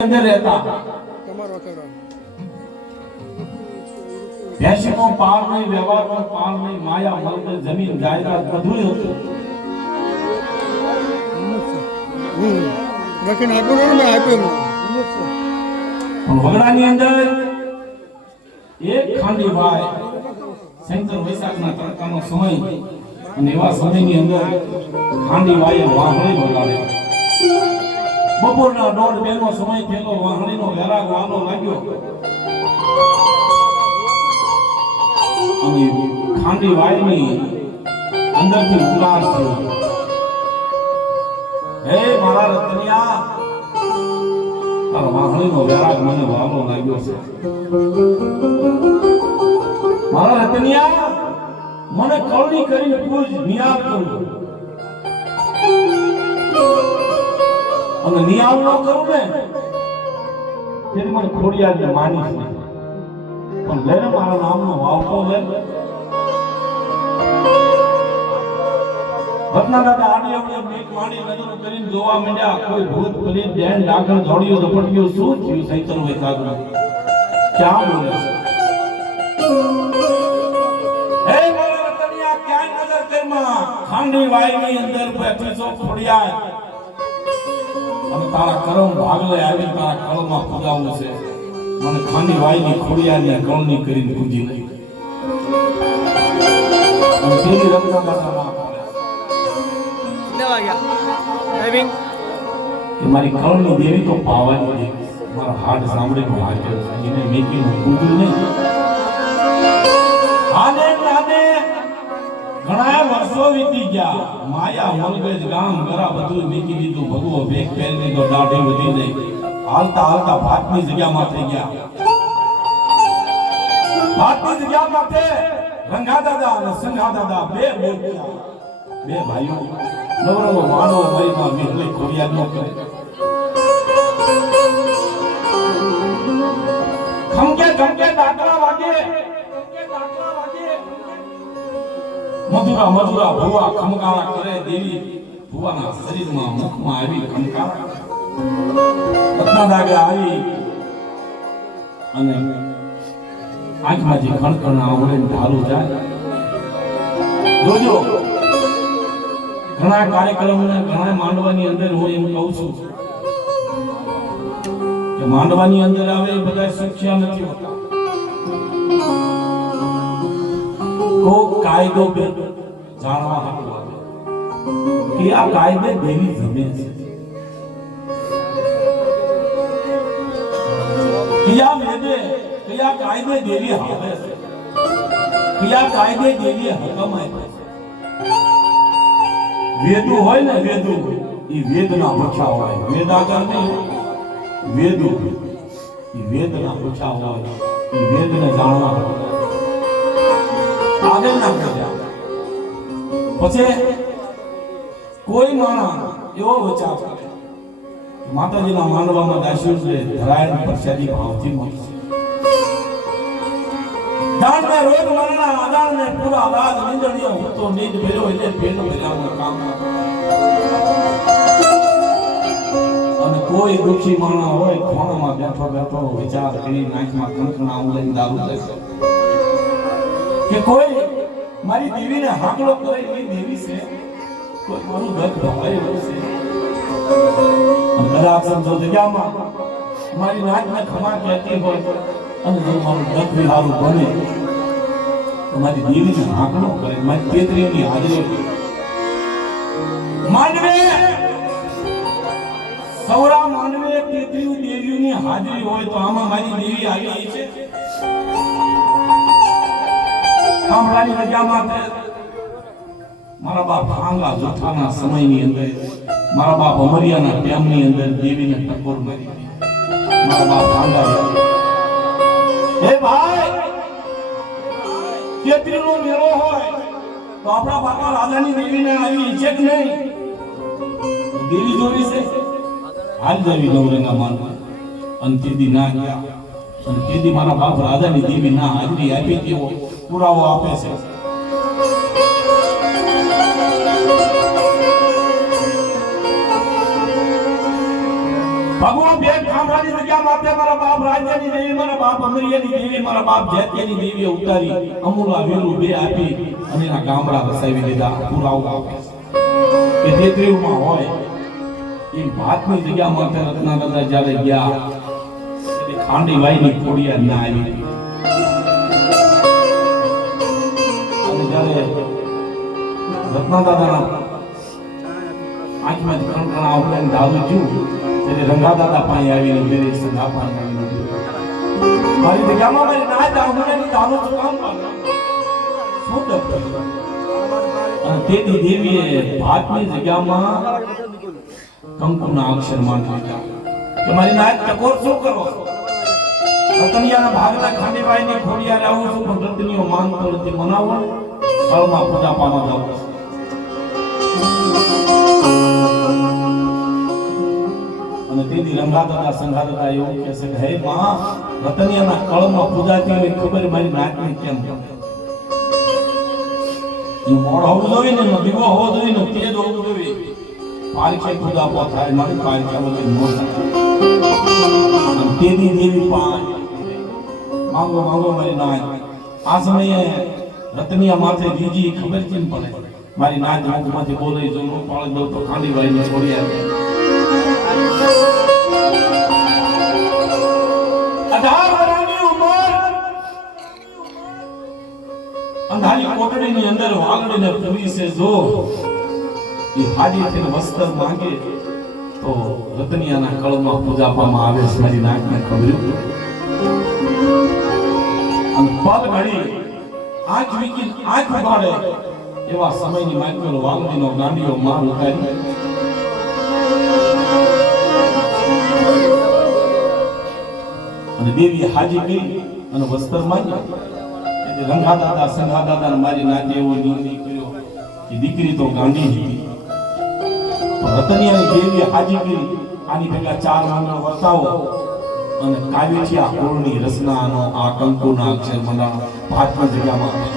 અંદર રહેતા ભેંસનો પાર નહીં, વ્યવહારનો પાર નહીં, માયા મળતે જમીન જાયદાદ બધું હતું. વગડાની અંદર એક ખાંડી ભાઈ શંકર વૈશાખના તડકાનો સમય અને એવા સમયની અંદર ખાંડી ભાઈએ વાહણી વગાડે. બપોરના 1:30 નો સમય થયેલો, વાહણીનો વેરાગ વાનો લાગ્યો અને ખાંડી વાયની અંદરથી ઉલાસ થયો. હે મારા રતનિયા, તારા વાહણીનો વેરાગ મને વાનો લાગ્યો છે. મારા રતનિયા, મને કરુણી કરી પૂજ નિયાદ કરું અને નિયામ ન કરું ને તેથી મને ખોડિયારને માનીશ નહીં, પણ લઈને મારા નામનો વાવતો લે. ભટના દાદા આડી અવળી મેક માડી નજર કરીને જોવા માંડ્યા. કોઈ ભૂત પલીત ડેન ડાકણ ધોડિયો ઝપટિયો શું થયું? સૈતન વૈકાગ્ર ક્યાં બોલે છે? હે મારા રતનિયા, ક્યાં નજર કરીમાં ખાંડી વાયની અંદર બેઠી છો ખોડિયાર, અને તારા કરમ ભાગલે આવી તારા કળમાં પૂજાવું છે. મને ખાંડી વાયની ખોડિયારને કળની કરીને પૂજી નહીં. અને તેની રત્નદાતા કે મારી કળની દેવી તો પાવાની દેવી, મારા હાડ સાંભળીને હાજર છે, એને મેકીને પૂજ્યું નહીં. આને નાને ઘણા વર્ષો વીતી ગયા. માયા મલગજ ગામ ગરા બધું મેકી દીધું. ભગવો ભેગ પહેરી દીધો, દાઢી વધી ગઈ. હાલતા હાલતા ભાતની જગ્યામાં થઈ ગયા. ભાતની જગ્યા માટે રંગા દાદા અને સંઘા દાદા બે બોલ્યા. બે ભાઈઓ નવરંગો માનવ મરીમાં વિહલી ખોડિયાર ન કરે. ખમકે ખમકે દાંતરા વાગે, મધુરા મધુરા ભુવા ખમકારા કરે. દેવી ભુવાના શરીરમાં મુખમાં આવી ખમકારા. રત્ના દાગે આવી અને આંખમાંથી ખણખણ આવડે ઢાલું જાય. જોજો, ઘણા કાર્યક્રમોને ઘણા માંડવાની અંદર હું એમ કહું છું કે માંડવાની અંદર આવે એ બધા શિક્ષા નથી હોતા. કોઈ કાયદો જાણવા હાટું આવે કે આ કાયદે દેવી જમે છે, કયા વેદે કયા કાયદે દેવી હાલે છે, કયા કાયદે દેવી હકમ આપે છે. વેદુ હોય ને, વેદુ એ વેદના પૂછા હોય. વેદાગર નહીં, વેદુ એ વેદના પૂછા હોય. એ વેદને જાણવા આગળના કર્યા પછી કોઈ માણસ એવો વિચાર કરે માતાજીના માંડવામાં દાસ્યું છે, ધરાયણ પ્રસાદી ભાવથી મળશે. દાન ને રોજ મરના આધાર ને પૂરા આધાર નિંદણીઓ તો નીંદ ભેલો એટલે ભેલો ભેલાનું કામ. અને કોઈ દુખી માણસ હોય ખોણામાં બેઠો બેઠો વિચાર કરી નાખમાં કંકણા ઉલઈને દારૂ લેશે કે કોઈ મારી દેવીને હાકલો કરે એ દેવી છે, કોઈ મારું ઘર ભવાય છે. કદાચ સમજો જગ્યામાં મારી નાચને ખમા કહેતી હોય અને જો મારું દખ વિહારું બને તો મારી દેવીને હાકલો કરે. મારી તેત્રીની હાજરી માંડવે સૌરા માંડવે તેત્રીઓ દેવીઓની હાજરી હોય તો આમાં મારી દેવી આવી છે. કામરાની રજામાં મારા બાપ આંગા જથ્થાના સમયની અંદર, મારા બાપ અમરિયાના ટાઈમની અંદર દેવીને ટકોર મારી. મારા બાપ આંગા હે ભાઈ, તેત્રીનો મેળો હોય તો આપણા બાપા રાજાની દેવીને આવી છે કે નહીં? દેવી જોવી છે હાલ જવી નવરંગા માનવા. અને તેદી ના ગયા અને તેદી મારા બાપ રાજાની દેવી ના હાજરી આપી તેવો પુરાવો આપે છે. ભગવાન બે ખામરાની જગ્યા માથે મારા બાપ રાજ્યની દેવી, મારા બાપ અમરિયાની દેવી, મારા બાપ જૈત્યની દેવીએ ઉતારી અમૂલા વીરું બે આપી અને એના ગામડા વસાવી દીધા. પુરાવો આપે કે જે ત્રેવમાં હોય એ ભાતની જગ્યા માથે રત્નાદાદા જ્યારે ગયા એટલે ખાંડી વાઈની ખોડિયાર ના આવી. અને જ્યારે રત્નાદાદાના આંખમાંથી કણકણા ઉઠાઈને ધારું થયું એટલે રંગાદાદા પાસે આવીને દરેક સગા પાસે આવીને મારી જગ્યામાં મારી ના જાઉં મને ધારું તો કામ શું દર્દ. અને તેથી દેવીએ ભાતની જગ્યામાં કંકુના અક્ષર માંડી લીધા કે મારી નાચ ટકોર શું કરો. રતનિયાના ભાગના ખાંડીબાઈની ખોડિયારે આવું છું પણ રતનીઓ માનતો નથી. મનાવો કળમાં પૂજા પામવા જાઉં. અને તેથી રંગાદાદા સંઘાદાદા એવું કહે છે કે હે માં, રતનિયાના કળમાં પૂજાતી હોય ખબર મારી નાચની કેમ મોડ હોવું જોઈએ ને, દીવો હોવો જોઈએ ને, તેજ હોવું જોઈએ. પારખે પૂજા થાય મારી પારખે વગર નો થાય. તેથી દેવી માંગો માંગો મારી નાચ. આ સમયે રતનિયા માથે બીજી ખબર કેમ પડે મારી નાચ મુખમાંથી બોલાઈ જો નો પાળ દઉં તો ખાંડીબાઈ ને છોડી આવે. 18 વર્ષની ઉંમર અંધારી કોટડીની અંદર વાગડીને પૂરી છે. જો એ હાજી થઈને વસ્ત્ર માંગે તો રતનિયાના કળમાં પૂજા પામવા આવે છે મારી નાકને ખબર્યું. અને પલ ઘડી આંખ વીકી આંખ ઉગાડે એવા સમયની માઇકલ વાગડીનો ગાંડીઓ માર ઉતારી અને દેવી હાજી કરી અને વસ્ત્ર માંગ્યા. રંગાદાદા સંઘાદાદા મારી નાતે એવો નિર્ણય કર્યો કે દીકરી તો ગાંડી હતી. રતનિયાની દેવીએ હાજી કરી આની ભેગા 4 માંગણ વર્તાવો અને કાવ્યઠિયા કુળની રચનાનો આ કંકુના અક્ષર મંડાણો ભાતની જગ્યામાં.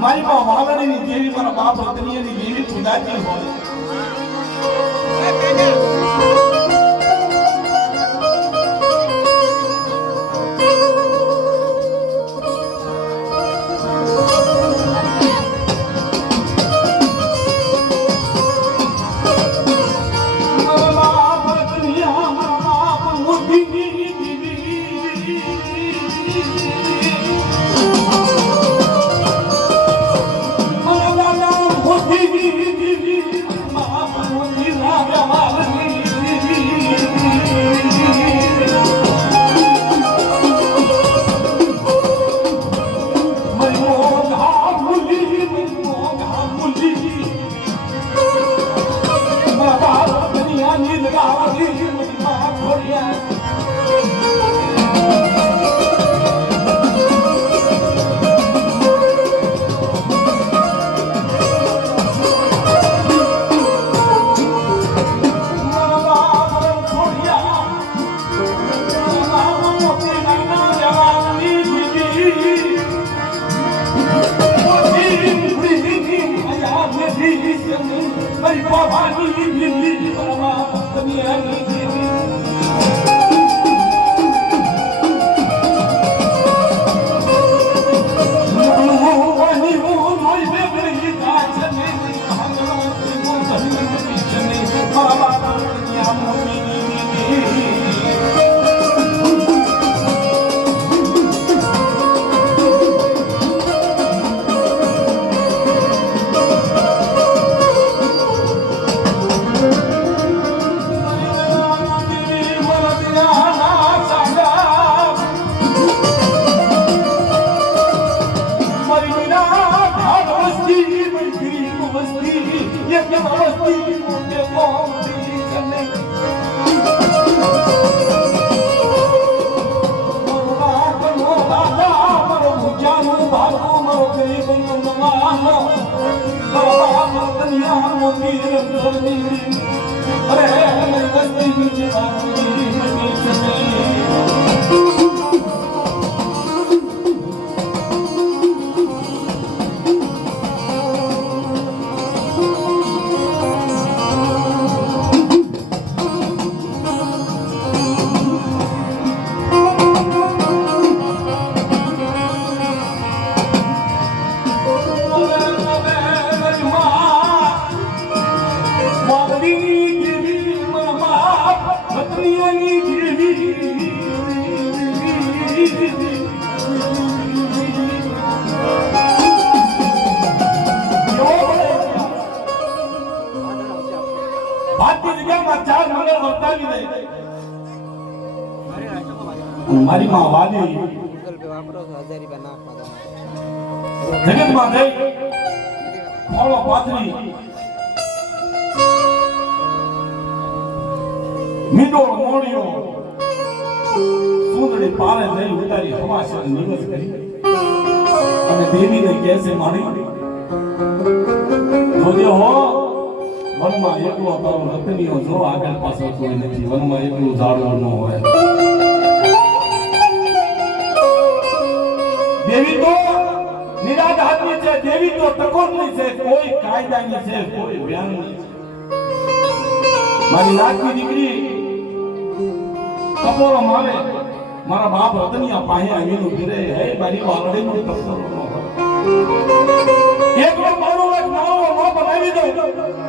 મારી માં વાલડીની દેવી મારા બાપ રતનિયાની દેવી પૂજાતી હોય. કન્યા મોતી રંગોળી અરે મારી વસ્તી નીચે વાગી મની સજે મારી માં વાલી જગતમાં જઈ મોળો પાથરી મીંડોળ મોળ્યો સુંદડી પારે જઈ ઉતારી હવાસર નિવસ કરી અને દેવીને કહે છે મારી જોજે હો વનમાં એકલો તારો રતનીઓ જો આગળ પાછળ કોઈ નથી વનમાં એકલું ઝાડવું ન હોય દેવી તો નિરાધારની છે દેવી તો તકોરની છે કોઈ કાયદાની છે કોઈ વ્યાનની મારી નાતની દીકરી કપોરો મારે મારા બાપ રતનિયા પાસે આવીને ઘરે હે મારી વાલડીનો તપસરો ન હોય એકલો મારો એક નાવો નો બનાવી દઉં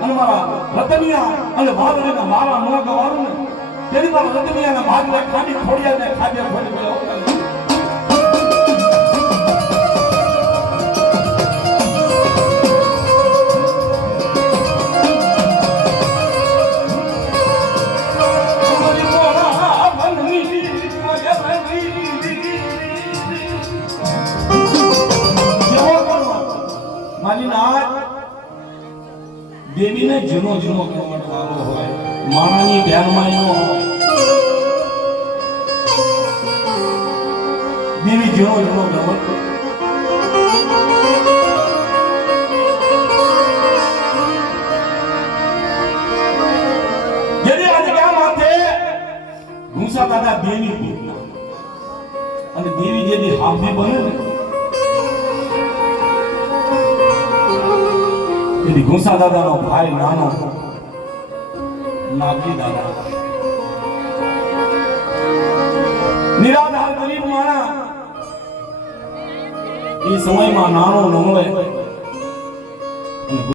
અને મારા રતનિયા અને વાલડીના મારા ન ગવારું ને તેની મારા રતનિયાના ભાગને ખાડી ખોડિયાને ખાડે ફરી ગયો દેવીને જૂનો જૂનો કમટવાળો હોય માણાની ધ્યાનમાં એનો હોય દેવી જૂનો જૂનો કમટ જેની આજે ક્યાં માથે ઘૂંસા દાદા દેવી પૂજના અને દેવી જેની હાફી બને ને એની ઘૂંસા દાદાનો ભાઈ નાનો નાગી દાદા નિરાધાર ગરીબ માણા એ સમયમાં નાનો ન હોય